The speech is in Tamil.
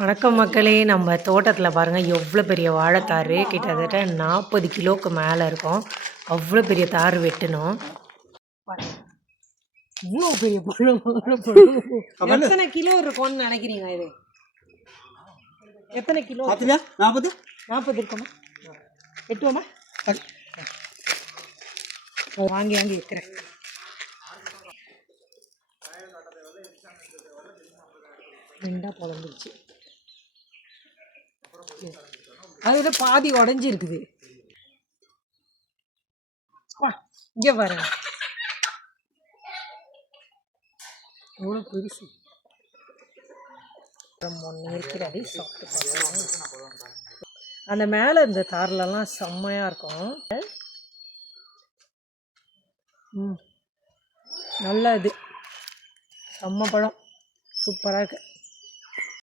வணக்கம் மக்களே. நம்ம தோட்டத்தில் பாருங்கள் எவ்வளோ பெரிய வாழைத்தார், கிட்டத்தட்ட 40 கிலோவுக்கு மேலே இருக்கும். அவ்வளோ பெரிய தார் வெட்டணும். இவ்வளோ பெரிய பழம் எத்தனை கிலோ இருக்கும்னு நினைக்கிறீங்க? இது எத்தனை கிலோ? 40 இருக்குமா? வெட்டுவோமா? வாங்கி வைக்கிறேன். ரெண்டாக குழந்துருச்சு. அதுல பாதி உடஞ்சி இருக்குது. இங்க பாருங்க எவ்வளோ பெருசு. இருக்கிறதே சாப்பிட்டு பார்க்கலாம். அந்த மேலே இந்த தார்லலாம் செம்மையாக இருக்கும். நல்ல இது செம்ம பழம், சூப்பராக இருக்கு.